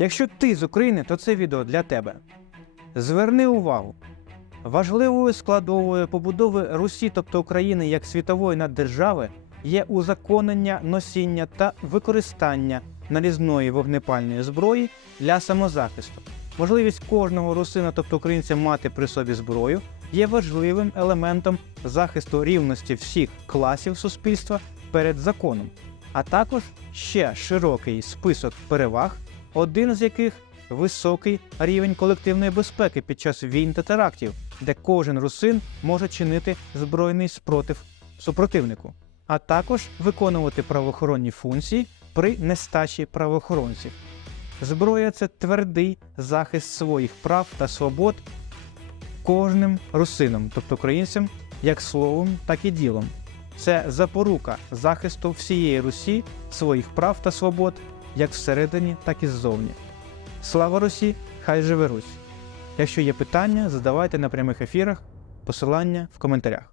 Якщо ти з України, то це відео для тебе. Зверни увагу. Важливою складовою побудови Русі, тобто України як світової наддержави, є узаконення носіння та використання нарізної вогнепальної зброї для самозахисту. Можливість кожного русина, тобто українця, мати при собі зброю, є важливим елементом захисту рівності всіх класів суспільства перед законом, а також ще широкий список переваг, один з яких високий рівень колективної безпеки під час війн та терактів, де кожен русин може чинити збройний спротив супротивнику, а також виконувати правоохоронні функції при нестачі правоохоронців. Зброя це твердий захист своїх прав та свобод кожним русином, тобто українцям, як словом, так і ділом. Це запорука захисту всієї Русі своїх прав та свобод, як всередині, так і ззовні. Слава Русі! Хай живе Русь! Якщо є питання, задавайте на прямих ефірах, посилання в коментарях.